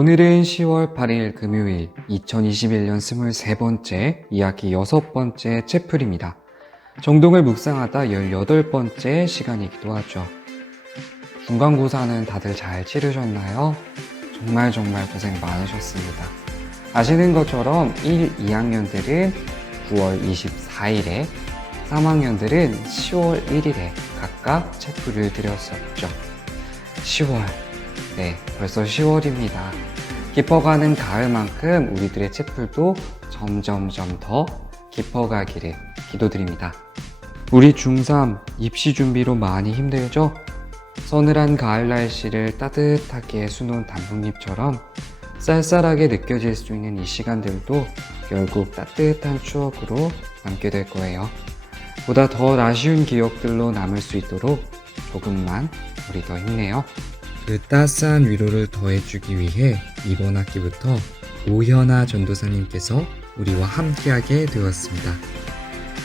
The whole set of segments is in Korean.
오늘은 10월 8일 금요일 2021년 23번째 이야기 6번째 채플입니다. 정동을 묵상하다 18번째 시간이기도 하죠. 중간고사는 다들 잘 치르셨나요? 정말 고생 많으셨습니다. 아시는 것처럼 1, 2학년들은 9월 24일에 3학년들은 10월 1일에 각각 채플을 드렸었죠. 10월, 네, 벌써 10월입니다. 깊어가는 가을만큼 우리들의 채플도 점점점 더 깊어가기를 기도드립니다. 우리 중3 입시 준비로 많이 힘들죠? 서늘한 가을 날씨를 따뜻하게 수놓은 단풍잎처럼 쌀쌀하게 느껴질 수 있는 이 시간들도 결국 따뜻한 추억으로 남게 될 거예요. 보다 더 아쉬운 기억들로 남을 수 있도록 조금만 우리 더 힘내요. 그 따스한 위로를 더해주기 위해 이번 학기부터 오현아 전도사님께서 우리와 함께하게 되었습니다.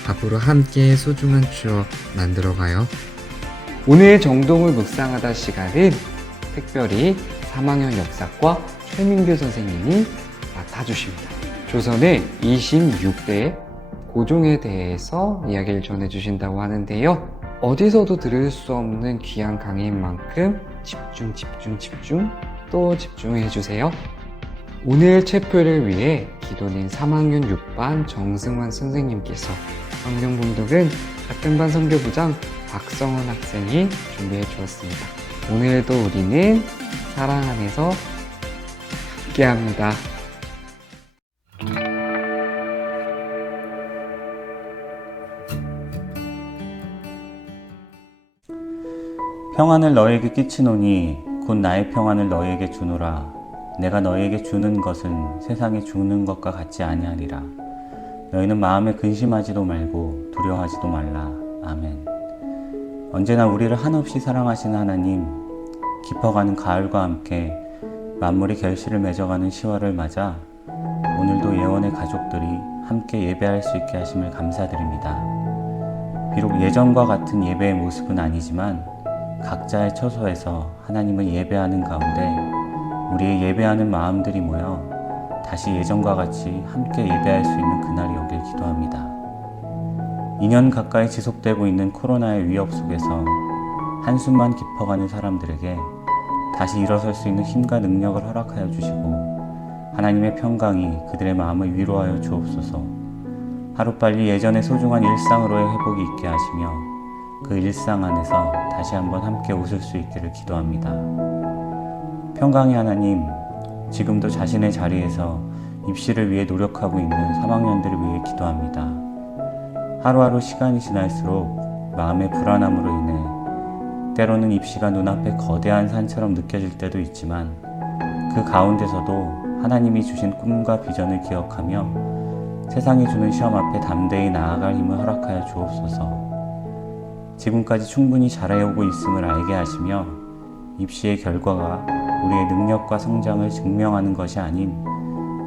앞으로 함께 소중한 추억 만들어가요. 오늘 정동을 묵상하다 시간은 특별히 3학년 역사과 최민규 선생님이 맡아주십니다. 조선의 26대 고종에 대해서 이야기를 전해주신다고 하는데요. 어디서도 들을 수 없는 귀한 강의인 만큼 집중 또 집중해주세요. 오늘 채플을 위해 기도는 3학년 6반 정승환 선생님께서, 성경 봉독은 같은 반 선교부장 박성원 학생이 준비해 주었습니다. 오늘도 우리는 사랑 안에서 함께합니다. 평안을 너에게 끼치노니 곧 나의 평안을 너에게 주노라. 내가 너에게 주는 것은 세상에 주는 것과 같지 아니하리라. 너희는 마음에 근심하지도 말고 두려워하지도 말라. 아멘. 언제나 우리를 한없이 사랑하시는 하나님, 깊어가는 가을과 함께 만물이 결실을 맺어가는 10월을 맞아 오늘도 예원의 가족들이 함께 예배할 수 있게 하심을 감사드립니다. 비록 예전과 같은 예배의 모습은 아니지만 각자의 처소에서 하나님을 예배하는 가운데 우리의 예배하는 마음들이 모여 다시 예전과 같이 함께 예배할 수 있는 그날이 오길 기도합니다. 2년 가까이 지속되고 있는 코로나의 위협 속에서 한숨만 깊어가는 사람들에게 다시 일어설 수 있는 힘과 능력을 허락하여 주시고 하나님의 평강이 그들의 마음을 위로하여 주옵소서. 하루빨리 예전의 소중한 일상으로의 회복이 있게 하시며 그 일상 안에서 다시 한번 함께 웃을 수 있기를 기도합니다. 평강의 하나님, 지금도 자신의 자리에서 입시를 위해 노력하고 있는 3학년들을 위해 기도합니다. 하루하루 시간이 지날수록 마음의 불안함으로 인해 때로는 입시가 눈앞에 거대한 산처럼 느껴질 때도 있지만 그 가운데서도 하나님이 주신 꿈과 비전을 기억하며 세상이 주는 시험 앞에 담대히 나아갈 힘을 허락하여 주옵소서. 지금까지 충분히 잘해오고 있음을 알게 하시며 입시의 결과가 우리의 능력과 성장을 증명하는 것이 아닌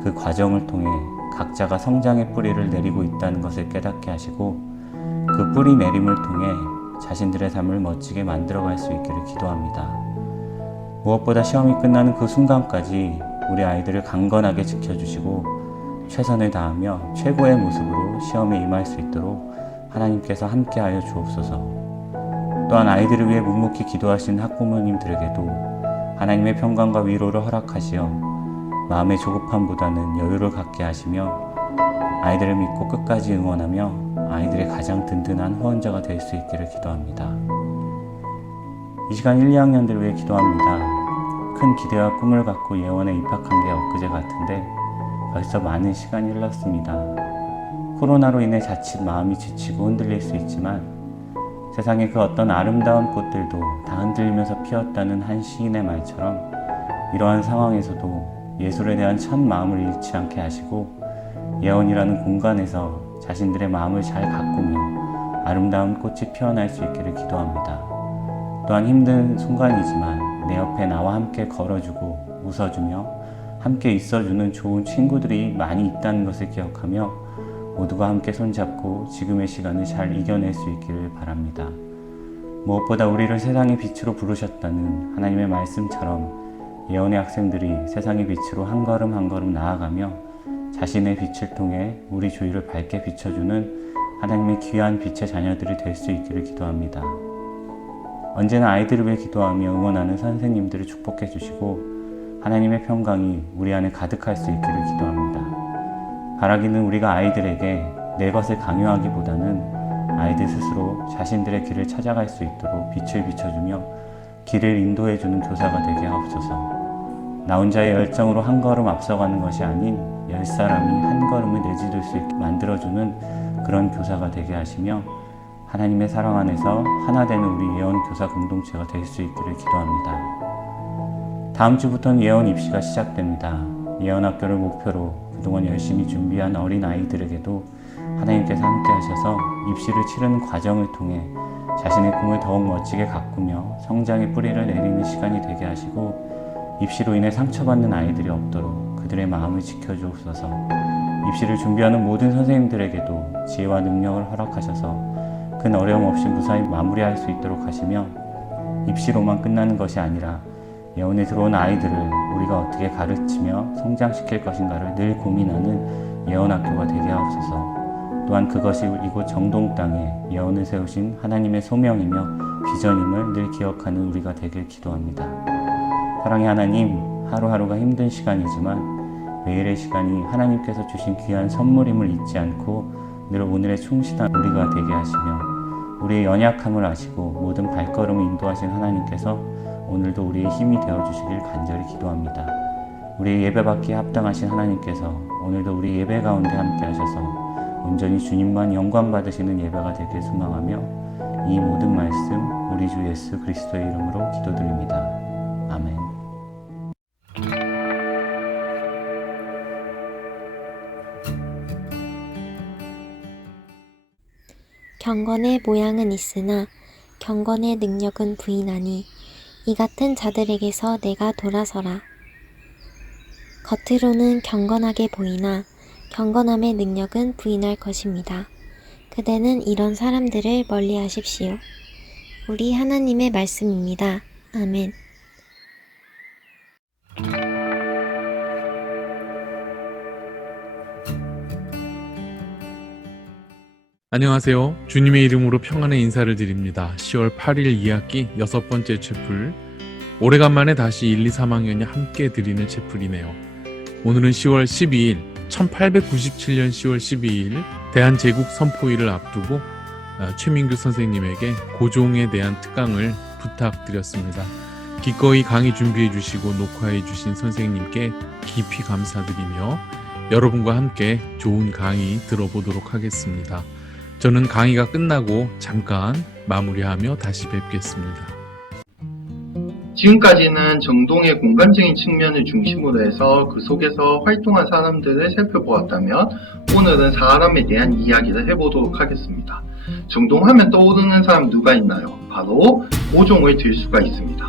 그 과정을 통해 각자가 성장의 뿌리를 내리고 있다는 것을 깨닫게 하시고 그 뿌리 내림을 통해 자신들의 삶을 멋지게 만들어갈 수 있기를 기도합니다. 무엇보다 시험이 끝나는 그 순간까지 우리 아이들을 강건하게 지켜주시고 최선을 다하며 최고의 모습으로 시험에 임할 수 있도록 하나님께서 함께하여 주옵소서. 또한 아이들을 위해 묵묵히 기도하신 학부모님들에게도 하나님의 평강과 위로를 허락하시어 마음의 조급함보다는 여유를 갖게 하시며 아이들을 믿고 끝까지 응원하며 아이들의 가장 든든한 후원자가 될 수 있기를 기도합니다. 이 시간 1, 2학년들을 위해 기도합니다. 큰 기대와 꿈을 갖고 예원에 입학한 게 엊그제 같은데 벌써 많은 시간이 흘렀습니다. 코로나로 인해 자칫 마음이 지치고 흔들릴 수 있지만 세상의 그 어떤 아름다운 꽃들도 다 흔들리면서 피었다는 한 시인의 말처럼 이러한 상황에서도 예술에 대한 첫 마음을 잃지 않게 하시고 예원이라는 공간에서 자신들의 마음을 잘 가꾸며 아름다운 꽃이 피어날 수 있기를 기도합니다. 또한 힘든 순간이지만 내 옆에 나와 함께 걸어주고 웃어주며 함께 있어주는 좋은 친구들이 많이 있다는 것을 기억하며 모두가 함께 손잡고 지금의 시간을 잘 이겨낼 수 있기를 바랍니다. 무엇보다 우리를 세상의 빛으로 부르셨다는 하나님의 말씀처럼 예언의 학생들이 세상의 빛으로 한 걸음 한 걸음 나아가며 자신의 빛을 통해 우리 주위를 밝게 비춰주는 하나님의 귀한 빛의 자녀들이 될 수 있기를 기도합니다. 언제나 아이들을 위해 기도하며 응원하는 선생님들을 축복해 주시고 하나님의 평강이 우리 안에 가득할 수 있기를 기도합니다. 바라기는 우리가 아이들에게 내 것을 강요하기보다는 아이들 스스로 자신들의 길을 찾아갈 수 있도록 빛을 비춰주며 길을 인도해주는 교사가 되게 하옵소서. 나 혼자의 열정으로 한 걸음 앞서가는 것이 아닌 10사람이 한 걸음을 내딛을 수 있게 만들어주는 그런 교사가 되게 하시며 하나님의 사랑 안에서 하나 되는 우리 예언 교사 공동체가 될 수 있기를 기도합니다. 다음 주부터는 예언 입시가 시작됩니다. 예언 학교를 목표로 그동안 열심히 준비한 어린 아이들에게도 하나님께서 함께 하셔서 입시를 치르는 과정을 통해 자신의 꿈을 더욱 멋지게 가꾸며 성장의 뿌리를 내리는 시간이 되게 하시고 입시로 인해 상처받는 아이들이 없도록 그들의 마음을 지켜주옵소서. 입시를 준비하는 모든 선생님들에게도 지혜와 능력을 허락하셔서 큰 어려움 없이 무사히 마무리할 수 있도록 하시며 입시로만 끝나는 것이 아니라 예언에 들어온 아이들을 우리가 어떻게 가르치며 성장시킬 것인가를 늘 고민하는 예언학교가 되게 하옵소서. 또한 그것이 이곳 정동 땅에 예언을 세우신 하나님의 소명이며 비전임을 늘 기억하는 우리가 되길 기도합니다. 사랑의 하나님, 하루하루가 힘든 시간이지만 매일의 시간이 하나님께서 주신 귀한 선물임을 잊지 않고 늘 오늘에 충실한 우리가 되게 하시며 우리의 연약함을 아시고 모든 발걸음을 인도하신 하나님께서 오늘도 우리의 힘이 되어주시길 간절히 기도합니다. 우리의 예배받기에 합당하신 하나님께서 오늘도 우리 예배 가운데 함께 하셔서 온전히 주님만 영광 받으시는 예배가 되길 소망하며 이 모든 말씀 우리 주 예수 그리스도의 이름으로 기도드립니다. 아멘. 경건의 모양은 있으나 경건의 능력은 부인하니 이 같은 자들에게서 내가 돌아서라. 겉으로는 경건하게 보이나 경건함의 능력은 부인할 것입니다. 그대는 이런 사람들을 멀리하십시오. 우리 하나님의 말씀입니다. 아멘. 안녕하세요. 주님의 이름으로 평안의 인사를 드립니다. 10월 8일 2학기 6번째 채플. 오래간만에 다시 1, 2, 3학년이 함께 드리는 채플이네요. 오늘은 10월 12일, 1897년 10월 12일 대한제국 선포일을 앞두고 최민규 선생님에게 고종에 대한 특강을 부탁드렸습니다. 기꺼이 강의 준비해 주시고 녹화해 주신 선생님께 깊이 감사드리며 여러분과 함께 좋은 강의 들어보도록 하겠습니다. 저는 강의가 끝나고 잠깐 마무리하며 다시 뵙겠습니다. 지금까지는 정동의 공간적인 측면을 중심으로 해서 그 속에서 활동한 사람들을 살펴보았다면 오늘은 사람에 대한 이야기를 해보도록 하겠습니다. 정동하면 떠오르는 사람 누가 있나요? 바로 고종을 들 수가 있습니다.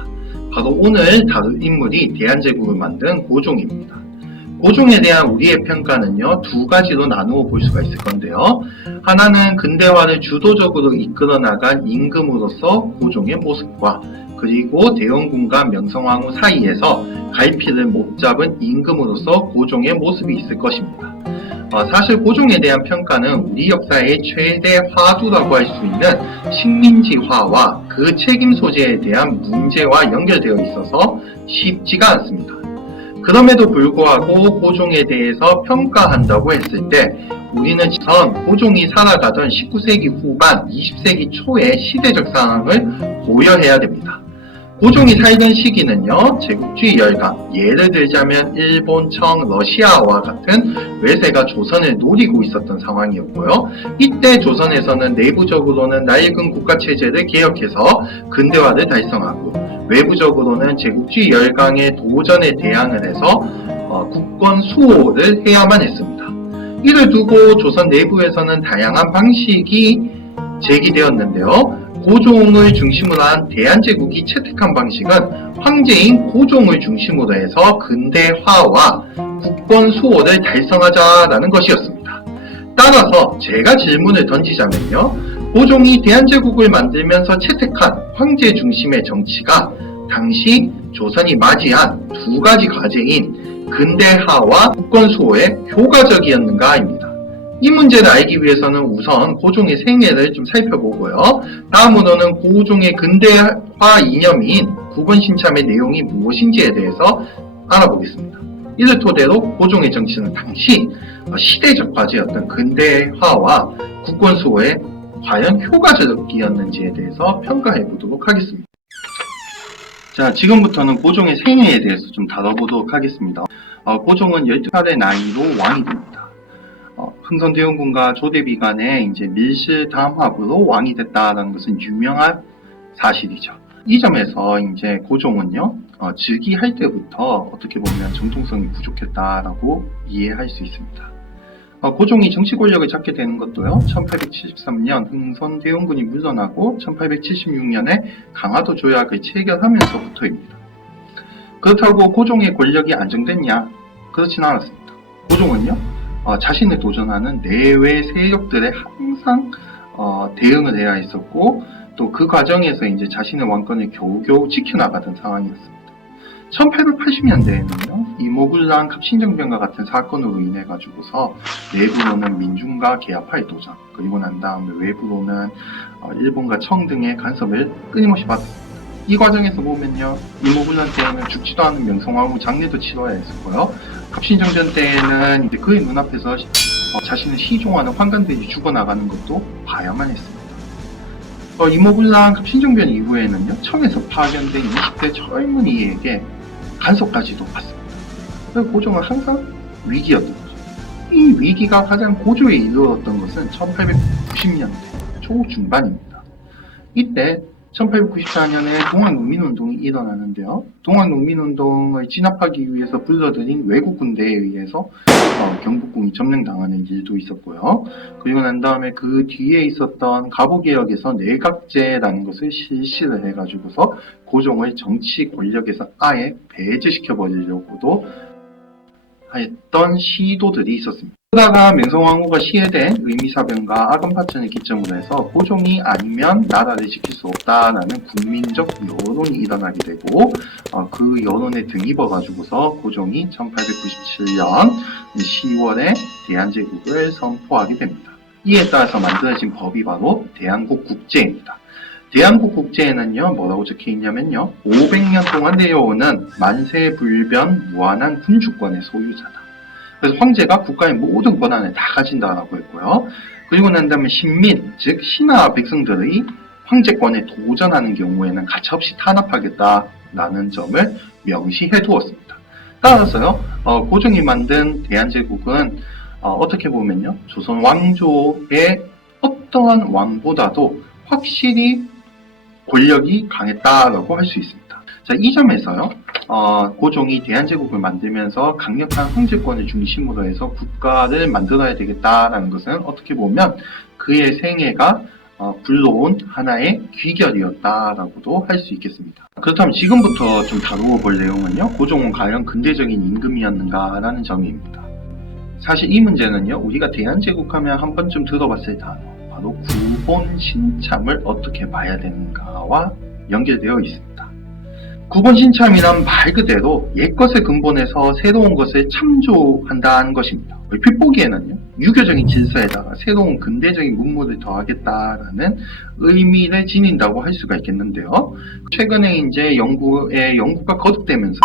바로 오늘 다룰 인물이 대한제국을 만든 고종입니다. 고종에 대한 우리의 평가는요, 두 가지로 나누어 볼 수가 있을 건데요. 하나는 근대화를 주도적으로 이끌어 나간 임금으로서 고종의 모습과 그리고 대원군과 명성황후 사이에서 갈피를 못 잡은 임금으로서 고종의 모습이 있을 것입니다. 사실 고종에 대한 평가는 우리 역사의 최대 화두라고 할 수 있는 식민지화와 그 책임 소재에 대한 문제와 연결되어 있어서 쉽지가 않습니다. 그럼에도 불구하고 고종에 대해서 평가한다고 했을 때 우리는 전 고종이 살아가던 19세기 후반, 20세기 초의 시대적 상황을 고려해야 됩니다. 고종이 살던 시기는요, 제국주의 열강, 예를 들자면 일본, 청, 러시아와 같은 외세가 조선을 노리고 있었던 상황이었고요. 이때 조선에서는 내부적으로는 낡은 국가체제를 개혁해서 근대화를 달성하고 외부적으로는 제국주의 열강의 도전에 대항을 해서 국권 수호를 해야만 했습니다. 이를 두고 조선 내부에서는 다양한 방식이 제기되었는데요. 고종을 중심으로 한 대한제국이 채택한 방식은 황제인 고종을 중심으로 해서 근대화와 국권 수호를 달성하자라는 것이었습니다. 따라서 제가 질문을 던지자면요. 고종이 대한제국을 만들면서 채택한 황제 중심의 정치가 당시 조선이 맞이한 두 가지 과제인 근대화와 국권 수호에 효과적이었는가입니다. 이 문제를 알기 위해서는 우선 고종의 생애를 좀 살펴보고요. 다음으로는 고종의 근대화 이념인 국권 신참의 내용이 무엇인지에 대해서 알아보겠습니다. 이를 토대로 고종의 정치는 당시 시대적 과제였던 근대화와 국권 수호에 과연 효과적이었는지에 대해서 평가해 보도록 하겠습니다. 자, 지금부터는 고종의 생애에 대해서 좀 다뤄보도록 하겠습니다. 고종은 12살의 나이로 왕이 됩니다. 흥선대원군과 조대비간의 이제 밀실담합으로 왕이 됐다는 것은 유명한 사실이죠. 이 점에서 이제 고종은요, 즉위할 때부터 어떻게 보면 정통성이 부족했다라고 이해할 수 있습니다. 고종이 정치 권력을 잡게 되는 것도요, 1873년 흥선대원군이 물러나고 1876년에 강화도 조약을 체결하면서부터입니다. 그렇다고 고종의 권력이 안정됐냐? 그렇진 않았습니다. 고종은요, 자신을 도전하는 내외 세력들에 항상 대응을 해야 했었고, 또 그 과정에서 이제 자신의 왕권을 겨우겨우 지켜나가던 상황이었습니다. 1880년대에는요, 이모군란 갑신정변과 같은 사건으로 인해 가지고서 내부로는 민중과 계합할 도전, 그리고 난 다음에 외부로는 일본과 청 등의 간섭을 끊임없이 받았습니다. 이 과정에서 보면요, 이모군란 때에는 죽지도 않은 명성황후 장례도 치러야 했었고요, 갑신정변 때에는 이제 그의 눈앞에서 자신을 시종하는 환관들이 죽어나가는 것도 봐야만 했습니다. 이모군란 갑신정변 이후에는요, 청에서 파견된 20대 젊은이에게 간섭까지도 받습니다. 그래서 고종은 항상 위기였던 거죠. 이 위기가 가장 고조에 이르렀던 것은 1890년대 초중반입니다. 이때 1894년에 동학농민운동이 일어나는데요. 동학농민운동을 진압하기 위해서 불러들인 외국 군대에 의해서 경복궁이 점령당하는 일도 있었고요. 그리고 난 다음에 그 뒤에 있었던 가보개혁에서 내각제라는 것을 실시를 해가지고서 고종을 정치 권력에서 아예 배제시켜버리려고도 했던 시도들이 있었습니다. 그러다가 명성황후가 시해된 의미사변과 아금파천을 기점으로 해서 고종이 아니면 나라를 지킬 수 없다라는 국민적 여론이 일어나게 되고, 그 여론에 등입어가지고서 고종이 1897년 10월에 대한제국을 선포하게 됩니다. 이에 따라서 만들어진 법이 바로 대한국국제입니다. 대한국국제에는요, 뭐라고 적혀 있냐면요, 500년 동안 내려오는 만세불변 무한한 군주권의 소유자다. 그래서 황제가 국가의 모든 권한을 다 가진다라고 했고요. 그리고 난 다음에 신민, 즉 신하 백성들의 황제권에 도전하는 경우에는 가차없이 탄압하겠다라는 점을 명시해 두었습니다. 따라서요, 고종이 만든 대한제국은 어떻게 보면요, 조선 왕조의 어떠한 왕보다도 확실히 권력이 강했다라고 할 수 있습니다. 자, 이 점에서요, 고종이 대한제국을 만들면서 강력한 황제권을 중심으로 해서 국가를 만들어야 되겠다라는 것은 어떻게 보면 그의 생애가 불러온 하나의 귀결이었다라고도 할 수 있겠습니다. 그렇다면 지금부터 좀 다루어 볼 내용은요, 고종은 과연 근대적인 임금이었는가라는 점입니다. 사실 이 문제는요, 우리가 대한제국하면 한 번쯤 들어봤을 단어, 바로 구본신참을 어떻게 봐야 되는가와 연결되어 있습니다. 구본신참이란 말 그대로 옛것을 근본해서 새로운 것을 참조한다는 것입니다. 얼핏 보기에는요, 유교적인 질서에다가 새로운 근대적인 문물을 더하겠다라는 의미를 지닌다고 할 수가 있겠는데요. 최근에 이제 연구가 거듭되면서요,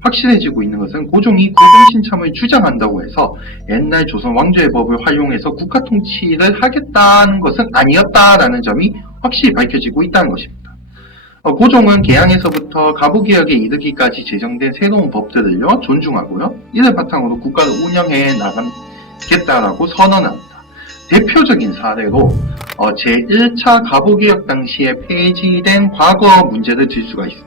확실해지고 있는 것은 고종이 구본신참을 주장한다고 해서 옛날 조선 왕조의 법을 활용해서 국가 통치를 하겠다는 것은 아니었다라는 점이 확실히 밝혀지고 있다는 것입니다. 고종은 개항에서부터 가부개혁에 이르기까지 제정된 새로운 법들을요, 존중하고요, 이를 바탕으로 국가를 운영해 나가겠다라고 선언합니다. 대표적인 사례로 제1차 가부개혁 당시에 폐지된 과거 문제를 들 수가 있습니다.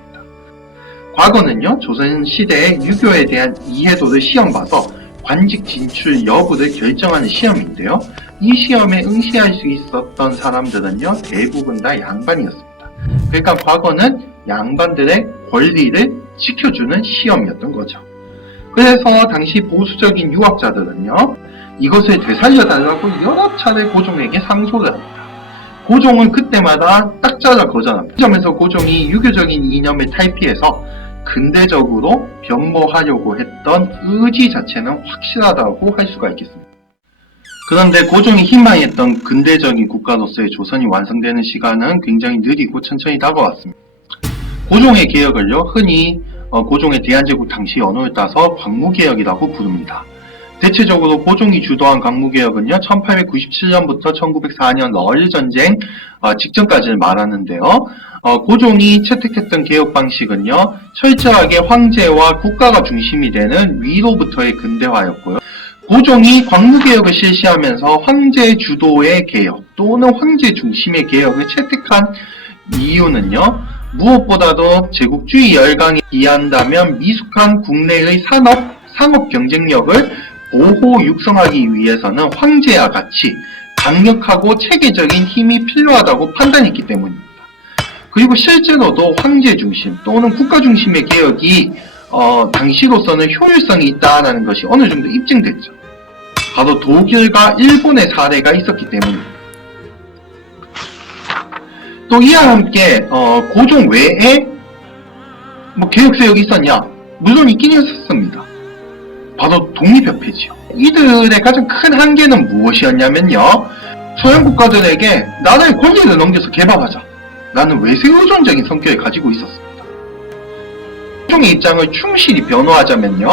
과거는요, 조선시대의 유교에 대한 이해도를 시험봐서 관직 진출 여부를 결정하는 시험인데요. 이 시험에 응시할 수 있었던 사람들은요, 대부분 다 양반이었습니다. 그러니까 과거는 양반들의 권리를 지켜주는 시험이었던 거죠. 그래서 당시 보수적인 유학자들은요, 이것을 되살려달라고 여러 차례 고종에게 상소를 합니다. 고종은 그때마다 딱 잘라 거절합니다. 이 점에서 고종이 유교적인 이념을 탈피해서 근대적으로 변모하려고 했던 의지 자체는 확실하다고 할 수가 있겠습니다. 그런데 고종이 희망했던 근대적인 국가로서의 조선이 완성되는 시간은 굉장히 느리고 천천히 다가왔습니다. 고종의 개혁을요, 흔히 고종의 대한제국 당시 언어를 따서 광무개혁이라고 부릅니다. 대체적으로 고종이 주도한 광무개혁은요, 1897년부터 1904년 러일전쟁 직전까지를 말하는데요. 고종이 채택했던 개혁 방식은요, 철저하게 황제와 국가가 중심이 되는 위로부터의 근대화였고요. 고종이 광무개혁을 실시하면서 황제 주도의 개혁 또는 황제 중심의 개혁을 채택한 이유는요, 무엇보다도 제국주의 열강에 비한다면 미숙한 국내의 상업 경쟁력을 보호 육성하기 위해서는 황제와 같이 강력하고 체계적인 힘이 필요하다고 판단했기 때문입니다. 그리고 실제로도 황제 중심 또는 국가 중심의 개혁이 당시로서는 효율성이 있다는 것이 어느 정도 입증됐죠. 바로 독일과 일본의 사례가 있었기 때문입니다. 또 이와 함께 고종 외에 개혁 세력이 있었냐? 물론 있긴 했었습니다. 바로 독립협회지요. 이들의 가장 큰 한계는 무엇이었냐면요, 소련 국가들에게 나라의 권리를 넘겨서 개방하자 라는 외세 의존적인 성격을 가지고 있었습니다. 고종의 입장을 충실히 변호하자면요,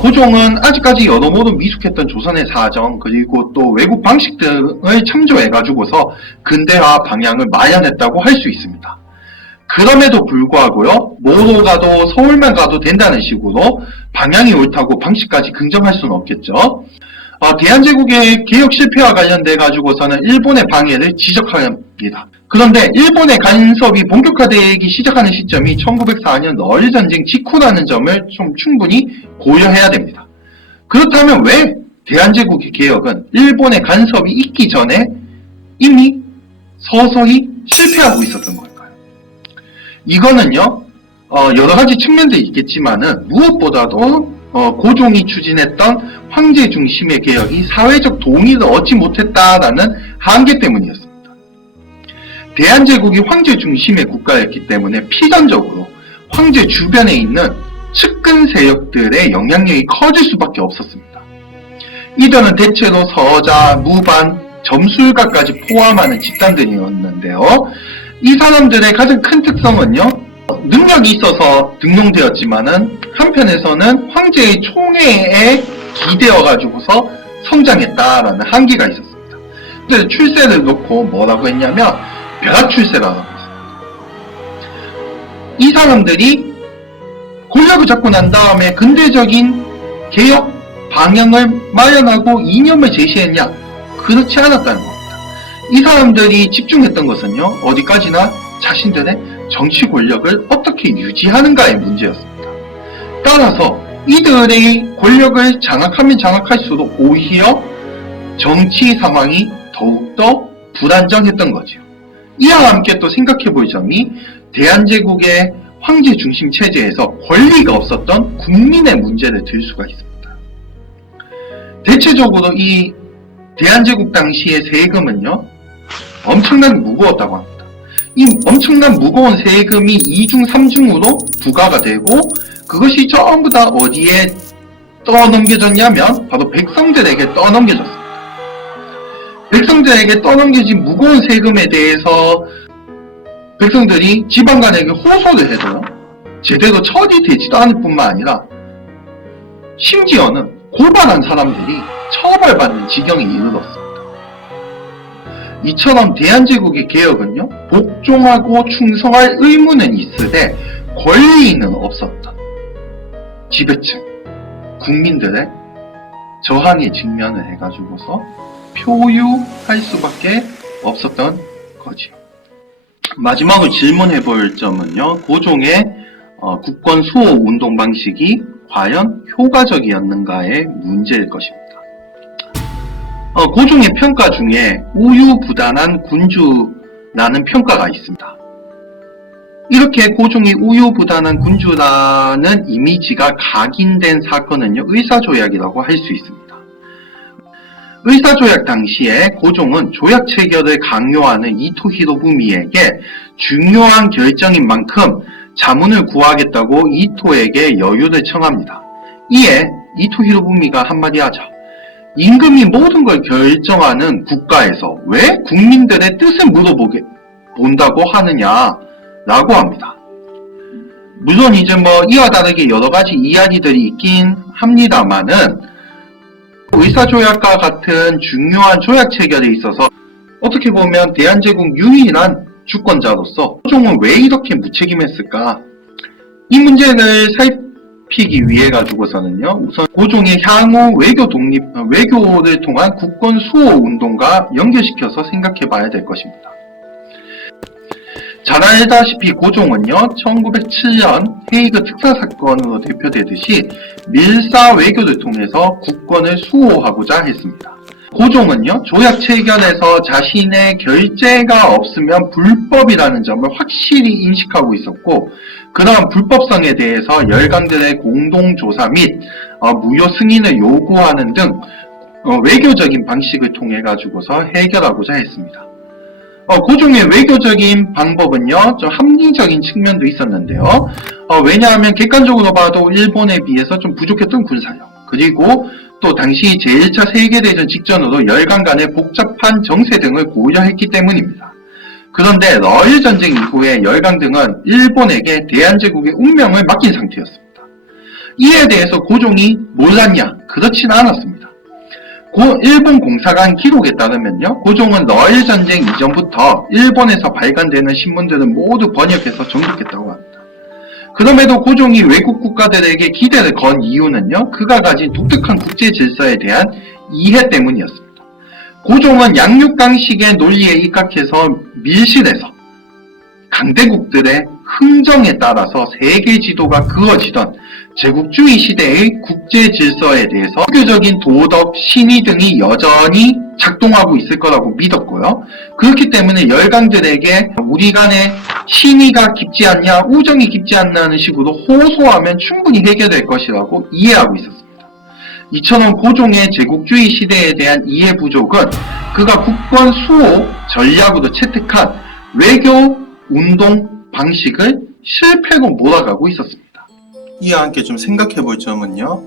고종은 아직까지 여러모로 미숙했던 조선의 사정 그리고 또 외국 방식 등을 참조해가지고서 근대화 방향을 마련했다고 할 수 있습니다. 그럼에도 불구하고요, 뭐로 가도 서울만 가도 된다는 식으로 방향이 옳다고 방식까지 긍정할 수는 없겠죠. 대한제국의 개혁 실패와 관련돼 가지고서는 일본의 방해를 지적합니다. 그런데 일본의 간섭이 본격화되기 시작하는 시점이 1904년 러일전쟁 직후라는 점을 좀 충분히 고려해야 됩니다. 그렇다면 왜 대한제국의 개혁은 일본의 간섭이 있기 전에 이미 서서히 실패하고 있었던 걸까요? 이거는요, 여러 가지 측면들이 있겠지만은 무엇보다도 고종이 추진했던 황제 중심의 개혁이 사회적 동의를 얻지 못했다라는 한계 때문이었습니다. 대한제국이 황제 중심의 국가였기 때문에 필연적으로 황제 주변에 있는 측근 세력들의 영향력이 커질 수밖에 없었습니다. 이들은 대체로 서자, 무반, 점술가까지 포함하는 집단들이었는데요. 이 사람들의 가장 큰 특성은요, 능력이 있어서 등용되었지만은 한편에서는 황제의 총애에 기대어가지고서 성장했다라는 한계가 있었습니다. 그래서 출세를 놓고 뭐라고 했냐면 벼락 출세라고 했습니다. 이 사람들이 권력을 잡고 난 다음에 근대적인 개혁 방향을 마련하고 이념을 제시했냐? 그렇지 않았다는 겁니다. 이 사람들이 집중했던 것은요, 어디까지나 자신들의 정치 권력을 어떻게 유지하는가의 문제였습니다. 따라서 이들의 권력을 장악하면 장악할수록 오히려 정치 상황이 더욱더 불안정했던 거죠. 이와 함께 또 생각해 볼 점이 대한제국의 황제 중심 체제에서 권리가 없었던 국민의 문제를 들 수가 있습니다. 대체적으로 이 대한제국 당시의 세금은요, 엄청나게 무거웠다고 합니다. 이 엄청난 무거운 세금이 2중, 3중으로 부과가 되고 그것이 전부 다 어디에 떠넘겨졌냐면 바로 백성들에게 떠넘겨졌습니다. 백성들에게 떠넘겨진 무거운 세금에 대해서 백성들이 지방간에게 호소를 해도요, 제대로 처리되지도 않을 뿐만 아니라 심지어는 고발한 사람들이 처벌받는 지경에 이르렀습니다. 이처럼 대한제국의 개혁은요, 복종하고 충성할 의무는 있으되 권리는 없었던 지배층, 국민들의 저항에 직면을 해가지고서 표유할 수밖에 없었던 거지요. 마지막으로 질문해 볼 점은요, 고종의 국권 수호 운동 방식이 과연 효과적이었는가의 문제일 것입니다. 고종의 평가 중에 우유부단한 군주라는 평가가 있습니다. 이렇게 고종이 우유부단한 군주라는 이미지가 각인된 사건은요, 의사조약이라고 할 수 있습니다. 의사조약 당시에 고종은 조약 체결을 강요하는 이토 히로부미에게 중요한 결정인 만큼 자문을 구하겠다고 이토에게 여유를 청합니다. 이에 이토 히로부미가 한마디 하죠. 임금이 모든 걸 결정하는 국가에서 왜 국민들의 뜻을 본다고 하느냐라고 합니다. 물론 이제 이와 다르게 여러 가지 이야기들이 있긴 합니다만은 의사조약과 같은 중요한 조약 체결에 있어서 어떻게 보면 대한제국 유일한 주권자로서 고종은 왜 이렇게 무책임했을까? 이 문제를 살피기 위해 가지고서는요, 우선 고종의 향후 외교를 통한 국권 수호 운동과 연결시켜서 생각해 봐야 될 것입니다. 잘 알다시피 고종은요, 1907년 헤이그 특사 사건으로 대표되듯이 밀사 외교를 통해서 국권을 수호하고자 했습니다. 고종은요, 조약 체결에서 자신의 결재가 없으면 불법이라는 점을 확실히 인식하고 있었고, 그러한 불법성에 대해서 열강들의 공동조사 및 무효 승인을 요구하는 등 외교적인 방식을 통해 가지고서 해결하고자 했습니다. 고종의 외교적인 방법은요, 좀 합리적인 측면도 있었는데요. 왜냐하면 객관적으로 봐도 일본에 비해서 좀 부족했던 군사력, 그리고 또 당시 제1차 세계대전 직전으로 열강 간의 복잡한 정세 등을 고려했기 때문입니다. 그런데 러일 전쟁 이후에 열강 등은 일본에게 대한제국의 운명을 맡긴 상태였습니다. 이에 대해서 고종이 몰랐냐? 그렇진 않았습니다. 일본 공사관 기록에 따르면요, 고종은 러일 전쟁 이전부터 일본에서 발간되는 신문들을 모두 번역해서 정독했다고 합니다. 그럼에도 고종이 외국 국가들에게 기대를 건 이유는요, 그가 가진 독특한 국제 질서에 대한 이해 때문이었습니다. 고종은 양육강식의 논리에 입각해서 밀실에서 강대국들의 흥정에 따라서 세계 지도가 그어지던 제국주의 시대의 국제 질서에 대해서 국교적인 도덕, 신의 등이 여전히 작동하고 있을 거라고 믿었고요. 그렇기 때문에 열강들에게 우리 간에 신의가 깊지 않냐, 우정이 깊지 않냐는 식으로 호소하면 충분히 해결될 것이라고 이해하고 있었습니다. 이처럼 고종의 제국주의 시대에 대한 이해 부족은 그가 국권 수호 전략으로 채택한 외교 운동 방식을 실패로 몰아가고 있었습니다. 이와 함께 좀 생각해 볼 점은요,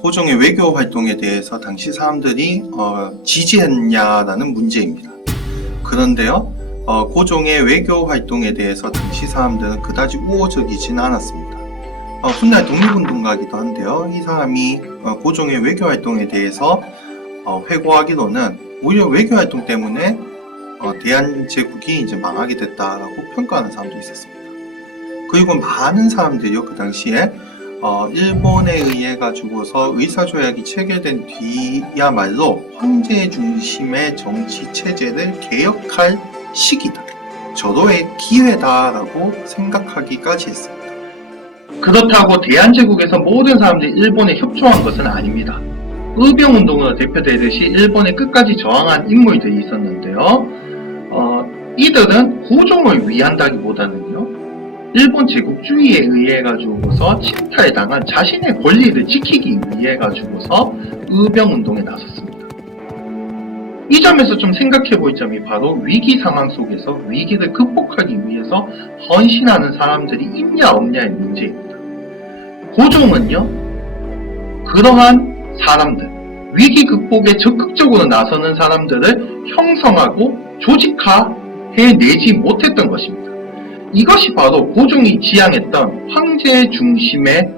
고종의 외교 활동에 대해서 당시 사람들이 지지했냐라는 문제입니다. 그런데요, 고종의 외교 활동에 대해서 당시 사람들은 그다지 우호적이진 않았습니다. 훗날 독립운동가이기도 한데요, 이 사람이 고종의 외교 활동에 대해서 회고하기로는 오히려 외교 활동 때문에 대한제국이 이제 망하게 됐다라고 평가하는 사람도 있었습니다. 그리고 많은 사람들이요, 그 당시에 일본에 의해 가지고서 의사조약이 체결된 뒤야말로 황제 중심의 정치 체제를 개혁할 시기다, 절호의 기회다라고 생각하기까지 했습니다. 그렇다고 대한제국에서 모든 사람들이 일본에 협조한 것은 아닙니다. 의병운동으로 대표되듯이 일본에 끝까지 저항한 인물들이 있었는데요. 이들은 고종을 위한다기보다는요, 일본 제국주의에 의해 가지고서 침탈당한 자신의 권리를 지키기 위해 가지고서 의병운동에 나섰습니다. 이 점에서 좀 생각해 볼 점이 바로 위기 상황 속에서 위기를 극복하기 위해서 헌신하는 사람들이 있냐 없냐의 문제입니다. 고종은요, 그러한 사람들, 위기 극복에 적극적으로 나서는 사람들을 형성하고 조직화해내지 못했던 것입니다. 이것이 바로 고종이 지향했던 황제 중심의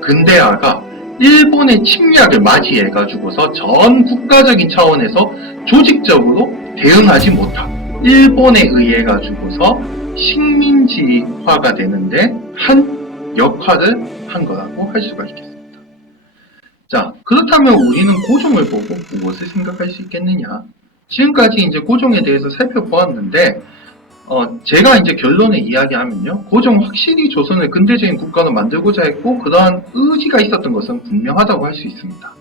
근대화가 일본의 침략을 맞이해 가지고서 전 국가적인 차원에서 조직적으로 대응하지 못하고 일본에 의해 가지고서 식민지화가 되는데 한 역할을 한 거라고 할 수가 있겠습니다. 자, 그렇다면 우리는 고종을 보고 무엇을 생각할 수 있겠느냐? 지금까지 이제 고종에 대해서 살펴보았는데, 제가 이제 결론을 이야기하면요, 고종은 확실히 조선을 근대적인 국가로 만들고자 했고, 그러한 의지가 있었던 것은 분명하다고 할 수 있습니다.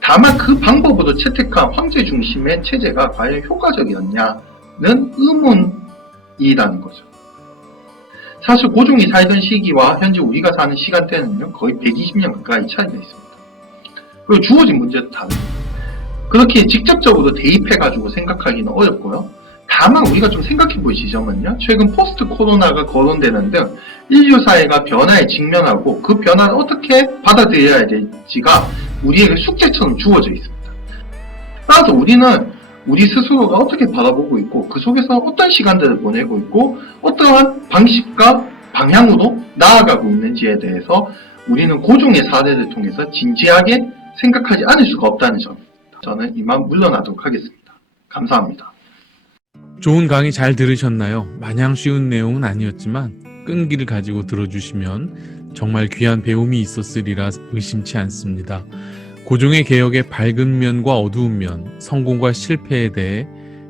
다만 그 방법으로 채택한 황제 중심의 체제가 과연 효과적이었냐는 의문이라는 거죠. 사실 고종이 살던 시기와 현재 우리가 사는 시간대는요, 거의 120년 가까이 차이가 있습니다. 그리고 주어진 문제도 다릅니다. 그렇게 직접적으로 대입해가지고 생각하기는 어렵고요. 다만 우리가 좀 생각해 볼 지점은요. 최근 포스트 코로나가 거론되는 등 인류 사회가 변화에 직면하고 그 변화를 어떻게 받아들여야 될지가 우리에게 숙제처럼 주어져 있습니다. 따라서 우리는 우리 스스로가 어떻게 바라보고 있고 그 속에서 어떤 시간들을 보내고 있고 어떠한 방식과 방향으로 나아가고 있는지에 대해서 우리는 고종의 사례를 통해서 진지하게 생각하지 않을 수가 없다는 점입니다. 저는 이만 물러나도록 하겠습니다. 감사합니다. 좋은 강의 잘 들으셨나요? 마냥 쉬운 내용은 아니었지만 끈기를 가지고 들어주시면 정말 귀한 배움이 있었으리라 의심치 않습니다. 고종의 개혁의 밝은 면과 어두운 면, 성공과 실패에 대해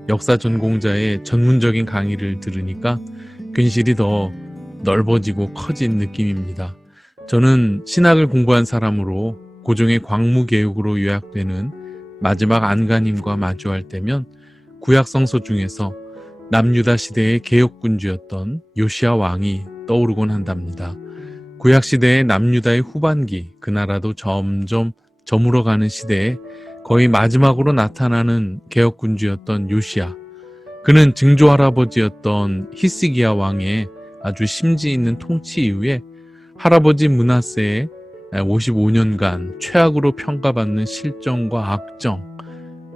역사 전공자의 전문적인 강의를 들으니까 근실이 더 넓어지고 커진 느낌입니다. 저는 신학을 공부한 사람으로 고종의 광무개혁으로 요약되는 마지막 안간힘과 마주할 때면 구약 성서 중에서 남유다 시대의 개혁군주였던 요시야 왕이 떠오르곤 한답니다. 구약 시대의 남유다의 후반기, 그 나라도 점점 저물어가는 시대에 거의 마지막으로 나타나는 개혁군주였던 요시야. 그는 증조할아버지였던 히스기야 왕의 아주 심지 있는 통치 이후에 할아버지 므낫세의 55년간 최악으로 평가받는 실정과 악정,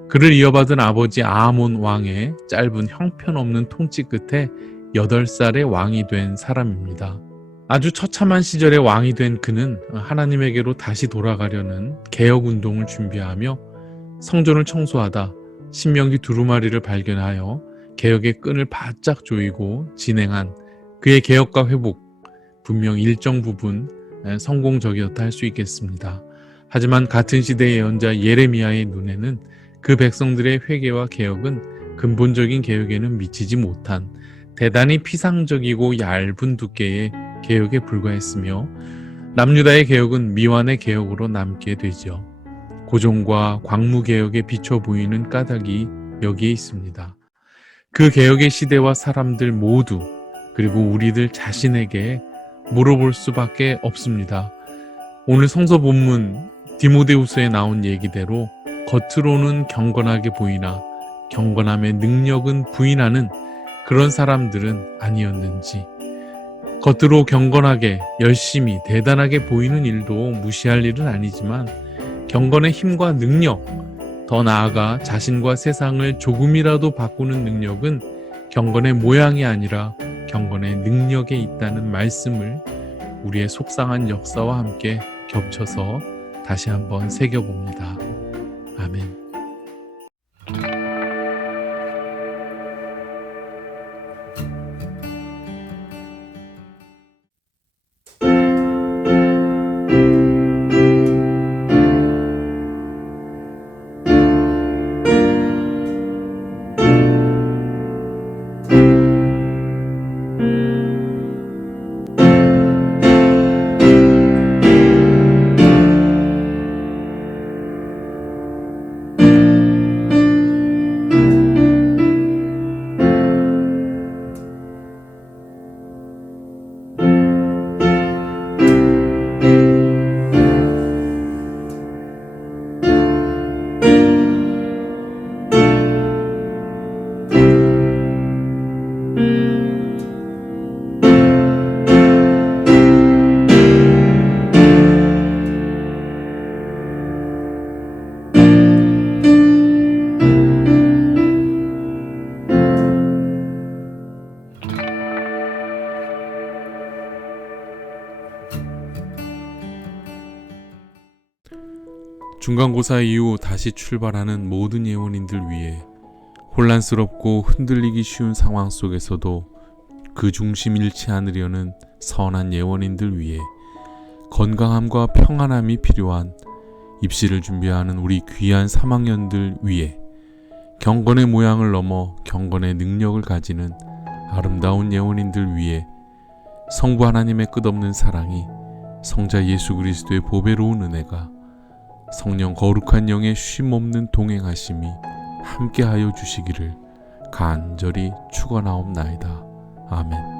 그를 이어받은 아버지 아몬 왕의 짧은 형편없는 통치 끝에 8살의 왕이 된 사람입니다. 아주 처참한 시절에 왕이 된 그는 하나님에게로 다시 돌아가려는 개혁운동을 준비하며 성전을 청소하다 신명기 두루마리를 발견하여 개혁의 끈을 바짝 조이고 진행한 그의 개혁과 회복, 분명 일정 부분 성공적이었다 할 수 있겠습니다. 하지만 같은 시대의 예언자 예레미야의 눈에는 그 백성들의 회개와 개혁은 근본적인 개혁에는 미치지 못한 대단히 피상적이고 얇은 두께의 개혁에 불과했으며 남유다의 개혁은 미완의 개혁으로 남게 되죠. 고종과 광무개혁에 비춰 보이는 까닭이 여기에 있습니다. 그 개혁의 시대와 사람들 모두 그리고 우리들 자신에게 물어볼 수밖에 없습니다. 오늘 성서 본문 디모데후서에 나온 얘기대로 겉으로는 경건하게 보이나 경건함의 능력은 부인하는 그런 사람들은 아니었는지, 겉으로 경건하게 열심히 대단하게 보이는 일도 무시할 일은 아니지만 경건의 힘과 능력, 더 나아가 자신과 세상을 조금이라도 바꾸는 능력은 경건의 모양이 아니라 경건의 능력에 있다는 말씀을 우리의 속상한 역사와 함께 겹쳐서 다시 한번 새겨봅니다. 아멘. 중간고사 이후 다시 출발하는 모든 예원인들 위해 혼란스럽고 흔들리기 쉬운 상황 속에서도 그 중심 잃지 않으려는 선한 예원인들 위해 건강함과 평안함이 필요한 입시를 준비하는 우리 귀한 3학년들 위해 경건의 모양을 넘어 경건의 능력을 가지는 아름다운 예원인들 위해 성부 하나님의 끝없는 사랑이, 성자 예수 그리스도의 보배로운 은혜가, 성령 거룩한 영의 쉼없는 동행하심이 함께하여 주시기를 간절히 축원하옵나이다. 아멘.